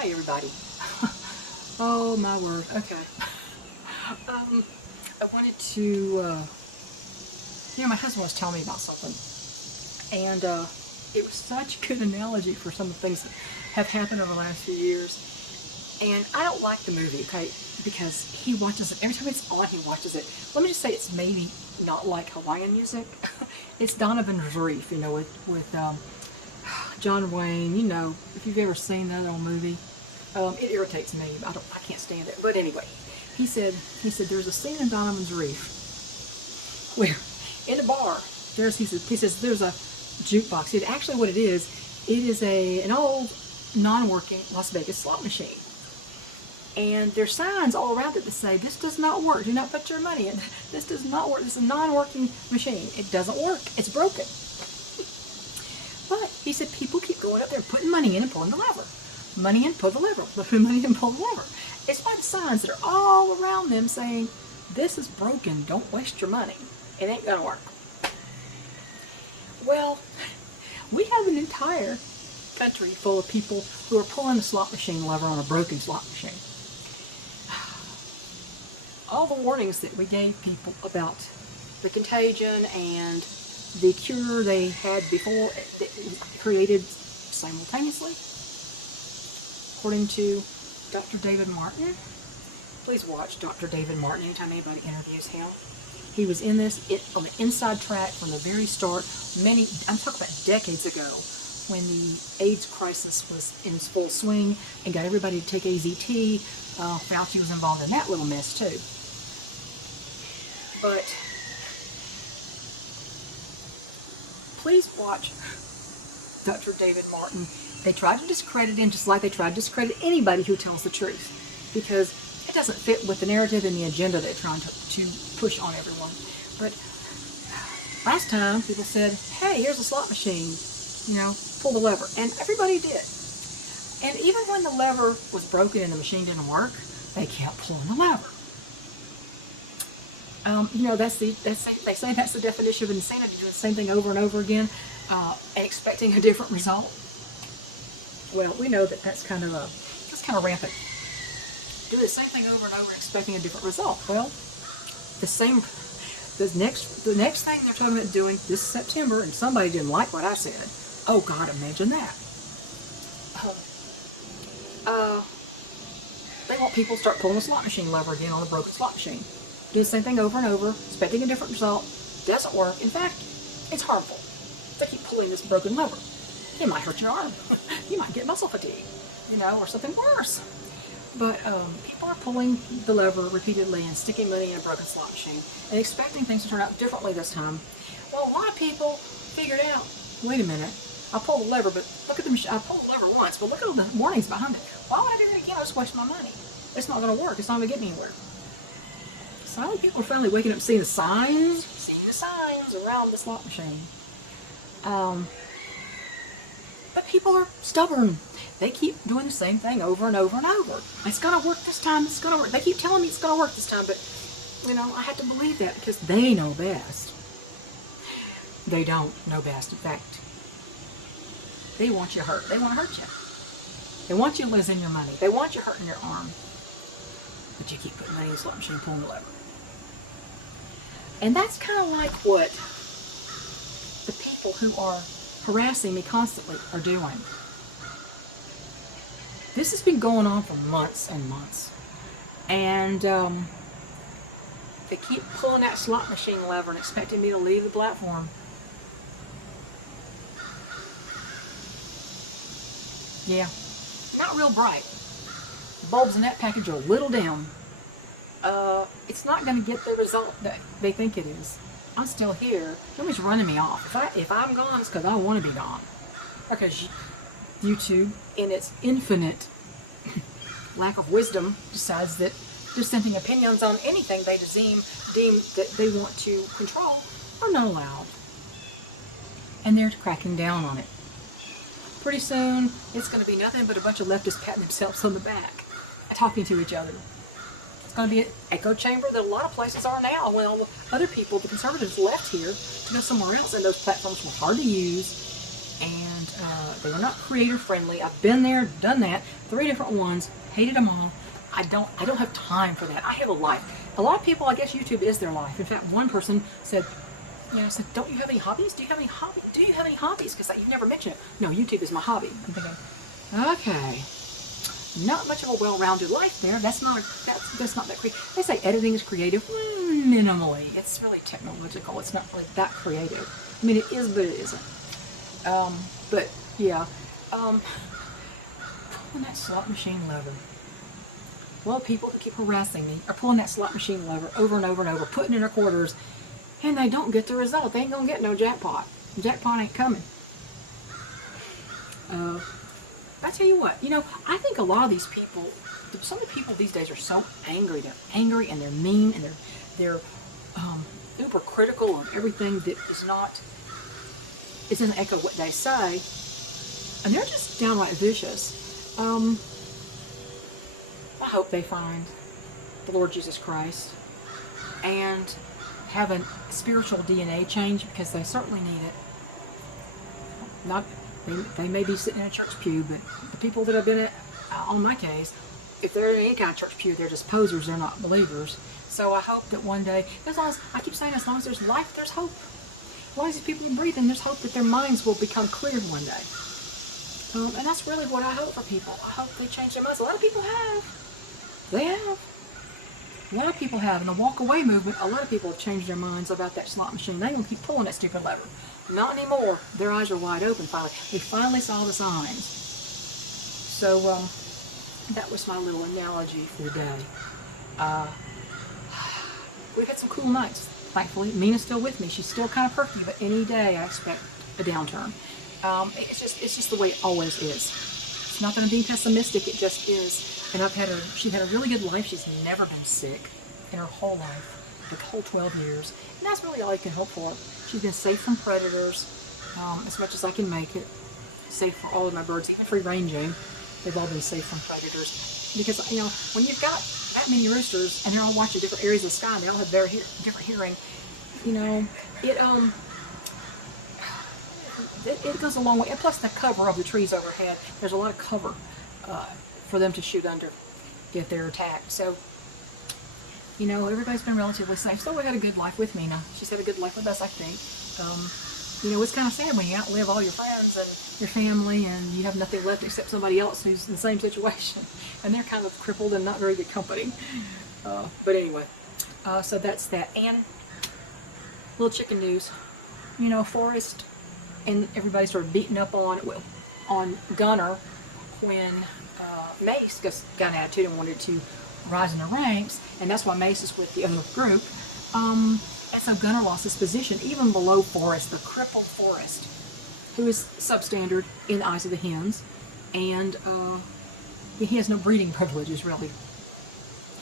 Hi, everybody. Oh, my word. Okay. I wanted to, my husband was telling me about something, and it was such a good analogy for some of the things that have happened over the last few years. And I don't like the movie, okay, because he watches it. Every time it's on, he watches it. Let me just say it's maybe not like Hawaiian music. It's Donovan's Reef, with John Wayne. If you've ever seen that old movie, it irritates me. I can't stand it. But anyway, he said there's a scene in Donovan's Reef where in a bar he says there's a jukebox. Actually what it is an old non-working Las Vegas slot machine. And there's signs all around it that say, this does not work. Do not put your money in. This does not work. This is a non-working machine. It doesn't work. It's broken. But he said people keep going up there and putting money in and pulling the lever. Money in, pull the lever. Money in, pull the lever. It's by the signs that are all around them saying, this is broken. Don't waste your money. It ain't going to work. Well, we have an entire country full of people who are pulling a slot machine lever on a broken slot machine. All the warnings that we gave people about the contagion and the cure they had before, that was created simultaneously, according to Dr. David Martin. Please watch Dr. David Martin anytime anybody interviews him. He was in this on the inside track from the very start. I'm talking about decades ago, when the AIDS crisis was in full swing and got everybody to take AZT. Fauci was involved in that little mess too. But please watch Dr. David Martin. They tried to discredit him just like they tried to discredit anybody who tells the truth, because it doesn't fit with the narrative and the agenda they're trying to push on everyone. But last time people said, hey, here's a slot machine, pull the lever. And everybody did. And even when the lever was broken and the machine didn't work, they kept pulling the lever. They say that's the definition of insanity, doing the same thing over and over again and expecting a different result. Well, we know that that's kind of rampant. Do the same thing over and over expecting a different result. Well, the next thing they're talking about doing this September, and somebody didn't like what I said. Oh God, imagine that. They want people to start pulling the slot machine lever again on a broken slot machine. Do the same thing over and over, expecting a different result. Doesn't work. In fact, it's harmful. They keep pulling this broken lever. It might hurt your arm. You might get muscle fatigue, or something worse. But people are pulling the lever repeatedly and sticking money in a broken slot machine and expecting things to turn out differently this time. Well, a lot of people figured out, wait a minute, I pulled the lever, but look at the machine. I pulled the lever once, but look at all the warnings behind it. Why would I do that again? I just waste my money. It's not going to work. It's not going to get me anywhere. So people are finally waking up and seeing the signs around the slot machine. But people are stubborn. They keep doing the same thing over and over and over. It's going to work this time. It's going to work. They keep telling me it's going to work this time, but, I have to believe that because they know best. They don't know best, in fact. They want you hurt. They want to hurt you. They want you losing your money. They want you hurting your arm. But you keep putting money in the slot machine, pulling the lever. And that's kind of like what the people who are harassing me constantly are doing. This has been going on for months and months. And they keep pulling that slot machine lever and expecting me to leave the platform. Yeah, not real bright. The bulbs in that package are a little dim. It's not going to get the result that they think it is. I'm still here. Nobody's running me off. If I'm gone, it's because I want to be gone. Because YouTube, in its infinite lack of wisdom, decides that dissenting opinions on anything they deem that they want to control are not allowed. And they're cracking down on it. Pretty soon, it's going to be nothing but a bunch of leftists patting themselves on the back, talking to each other. It's going to be an echo chamber that a lot of places are now, when all the other people, the conservatives, left here to go somewhere else, and those platforms were hard to use, and they are not creator friendly. I've been there, done that, 3 different ones, hated them all. I don't have time for that. I have a life. A lot of people, I guess YouTube is their life. In fact, one person said, don't you have any hobbies? Do you have any hobbies? Do you have any hobbies? Because you've never mentioned it. No, YouTube is my hobby. I'm thinking, okay, not much of a well-rounded life there. That's not that creative. They say editing is creative. Minimally. It's really technological. It's not really that creative. I mean, it is, but it isn't. But yeah, pulling that slot machine lever. Well, people that keep harassing me are pulling that slot machine lever over and over and over, putting in their quarters, and they don't get the result. They ain't gonna get no jackpot. Jackpot ain't coming. I tell you what, I think a lot of these people, some of the people these days are so angry. They're angry and they're mean and they're uber critical of everything that doesn't echo what they say, and they're just downright vicious. I hope they find the Lord Jesus Christ and have a spiritual DNA change, because they certainly need it. They may be sitting in a church pew, but the people that have been on my case, if they're in any kind of church pew, they're just posers, they're not believers. So I hope that one day, as long as there's life, there's hope. As long as these people are breathing, there's hope that their minds will become cleared one day. And that's really what I hope for people. I hope they change their minds. A lot of people have. They have. A lot of people have. In the walk away movement, a lot of people have changed their minds about that slot machine. They ain't gonna keep pulling that stupid lever. Not anymore. Their eyes are wide open finally. We finally saw the signs. So that was my little analogy for the day. We've had some cool nights, thankfully. Mina's still with me. She's still kind of perky, but any day I expect a downturn. It's just the way it always is. It's not that I'm being pessimistic, it just is. And she had a really good life. She's never been sick in her whole life, the whole 12 years. And that's really all you can hope for. She's been safe from predators, as much as I can make it. Safe for all of my birds, even free ranging. They've all been safe from predators. Because, when you've got that many roosters and they're all watching different areas of the sky and they all have different hearing, it goes a long way. And plus the cover of the trees overhead, there's a lot of cover for them to shoot under if they're attacked. So, everybody's been relatively safe. So we had a good life with Mina. She's had a good life with us, I think. It's kind of sad when you outlive all your friends and your family and you have nothing left except somebody else who's in the same situation. And they're kind of crippled and not very good company. But anyway, so that's that. And little chicken news. Forrest and everybody started beating up on Gunner when Mace got an attitude and wanted to rise in the ranks, and that's why Mace is with the other group. And so Gunner lost his position even below Forrest, the crippled Forrest, who is substandard in the eyes of the hens, and he has no breeding privileges, really.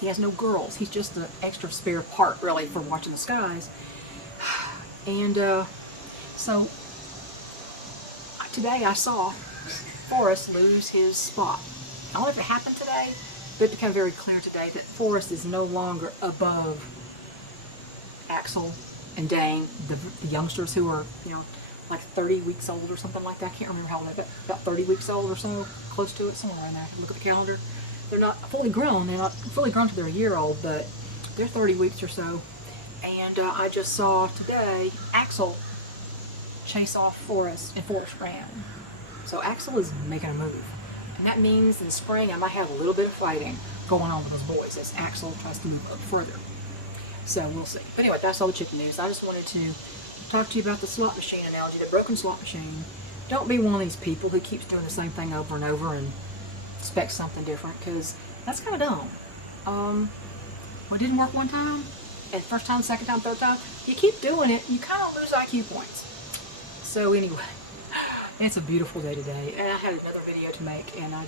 He has no girls. He's just an extra spare part, really, for watching the skies. And so today I saw Forrest lose his spot. I don't know if it happened today, but it became very clear today that Forrest is no longer above Axel and Dane, the youngsters who are, like 30 weeks old or something like that. I can't remember how old they're, about 30 weeks old or so, close to it, somewhere around there. Look at the calendar. They're not fully grown. They're not fully grown till they're a year old, but they're 30 weeks or so. And I just saw today Axel chase off Forrest, and Forrest ran. So Axel is making a move. And that means in spring I might have a little bit of fighting going on with those boys as Axel tries to move up further. So we'll see. But anyway, that's all the chicken news. I just wanted to talk to you about the slot machine analogy, the broken slot machine. Don't be one of these people who keeps doing the same thing over and over and expects something different, because that's kind of dumb. What didn't work one time, and first time, second time, third time, you keep doing it, you kind of lose IQ points. So anyway, it's a beautiful day today, and I had another video to make, and I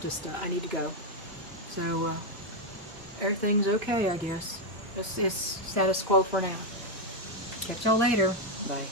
need to go. So everything's okay, I guess. It's status quo for now. Catch y'all later. Bye.